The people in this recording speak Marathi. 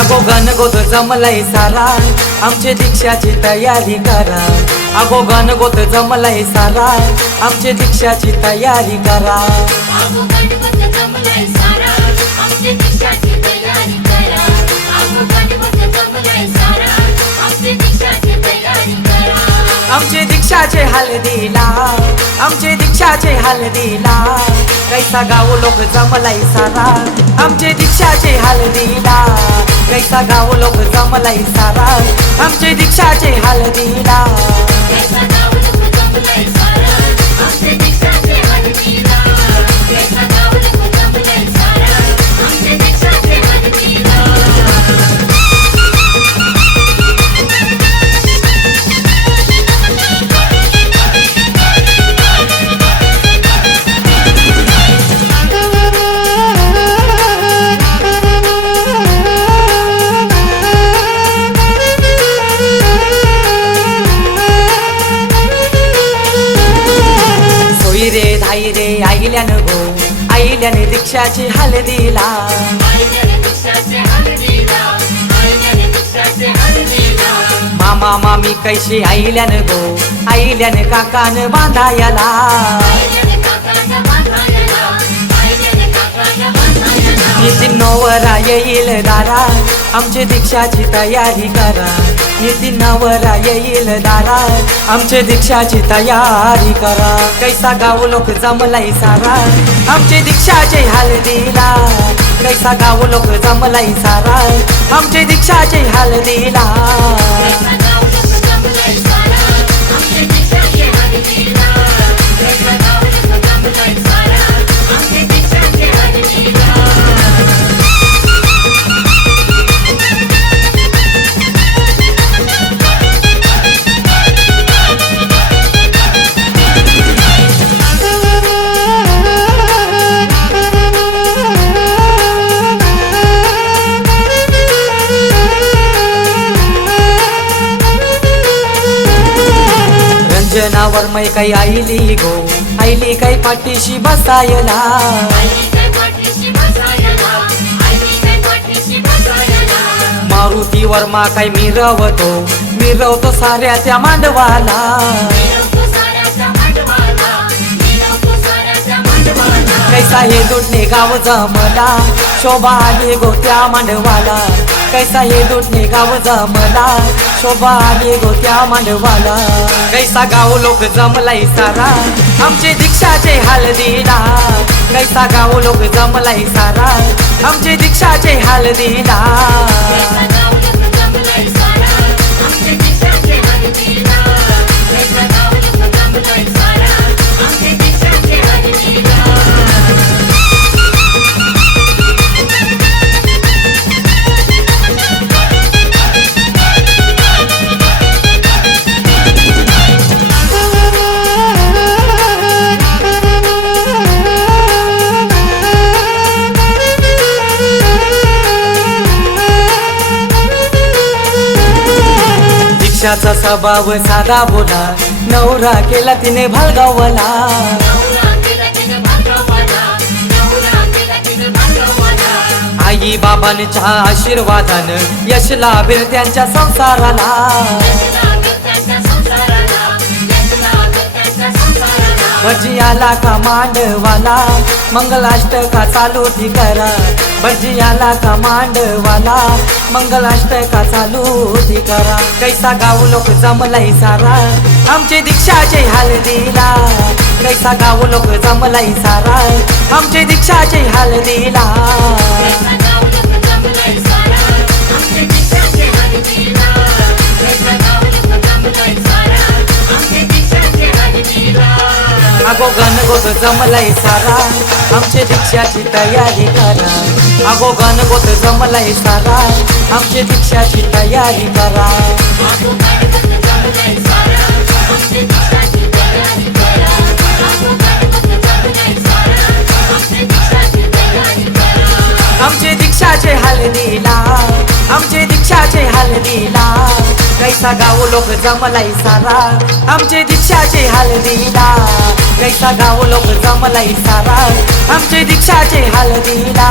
अगो गणगोत जमलय सारा, आमची दीक्षाची तयारी करा. अगो गणगोत जमलय सारा, आमची दीक्षाची तयारी करा. अगो गणगोत जमलय सारा, आमची दीक्षाची तयारी करा. अगो गणगोत जमलय सारा, आमची दीक्षाची तयारी करा. आमची दीक्षाचे हळदीला, आमची दीक्षाचे हळदीला, कैसा गाव लोक जमलय सारा. आमची दीक्षाचे हळदीला, कैसा गाव लोक जमलय सारा. आमची दीक्षाचे हळदीला, कैसा गाव लोक जमलय सारा. आमची दीक्षाचे हळदीला, कैसा गाव लोक जमलय सारा. आमची दीक्षाचे हळदीला. रे धाई रे आईल्यानं गो, आईल्याने दीक्षाची हळदीला. आईल्याने दीक्षाचे हळदीला, आईल्याने दीक्षाचे हळदीला. मामा मामी कैशी आईल्यानं गो, आईल्याने काकान बांधायला. आईल्याने काकाला बांधायला, आईल्याने काकाला बांधायला. नितीन नवरा येईल दारा, आमची दीक्षाची तयारी करा. नितीन नवरा येईल दारा, आमची दीक्षाची तयारी करा. कैसा गाव लोक जमलय सारा, आमची दीक्षाचे हळदीला. कैसा गाव लोक जमलय सारा, आमची दीक्षाचे हळदीला. कैसा गाव लोक जमलय सारा, आमची दीक्षाचे हळदीला. कैसा गाव लोक जमलय सारा, आमची दीक्षाचे हळदीला. रंजनावर मै काही आईली गो, आईली काही पाठीशी बसायला. आईली काय पाठीशी बसायला, आईली काय पाठीशी बसायला. मारुतीवर मा काही मिरवतो, मिरवतो साऱ्या त्या मांडवाला. मिरवतो साऱ्याचा मांडवाला, मिरवतो साऱ्याचा मांडवाला. कैसा हे दुटणे गाव जमला, शोभा आली गो त्या मांडवाला. कैसा हे दुटणे गाव जमला, शोभा आली गो त्या मांडवाला. कैसा गाव लोक जमलय सारा, आमची दीक्षाचे हळदीला. कैसा गाव लोक जमलय सारा, आमची दीक्षाचे हळदीला. कैसा गाव लोक जमलय सारा, आमची दीक्षाचे हळदीला. कैसा गाव लोक जमलय सारा, आमची दीक्षाचे हळदीला. दीक्षाचा स्वभाव साधा बोला, नवरा केला तिने भालगावला. नवरा केला तिनं भांडवला, नवरा केला तिनं भांडवला. आई बाबांच्या आशीर्वादानं यश लाभेल त्यांच्या संसाराला. यश लाभेल त्यांच्या संसाराला, यश लाभेल त्यांच्या संसाराला. भजी आला का मांडवाला, मंगलाष्टका चालू ती करा. भजी आला का मांडवाला, मंगलाष्टका चालू ती करा. कैसा गाव लोक जमलय सारा, आमची दीक्षाचे हळदीला. कैसा गाव लोक जमलय सारा, आमची दीक्षाचे हळदीला. कैसा गाव लोक जमलय सारा, आमची दीक्षाचे हळदीला. कैसा गाव लोक जमलय सारा, आमची दीक्षाचे हळदीला. अगो गणगोत जमलय सारा, आमची दीक्षाची तयारी करा. अगो गणगोत जमलय सारा, आमची दीक्षाची तयारी करा. अगो गणगोत जमलय सारा, आमची दीक्षाची तयारी करा. अगो गणगोत जमलय सारा, आमची दीक्षाची तयारी करा. आमची दीक्षाचे हळदीला, आमची दीक्षाचे हळदीला. कैसा गाव लोक जमलय सारा, आमची दीक्षाचे हळदीला. कैसा गाव लोक जमलय सारा, आमची दीक्षाचे हळदीला.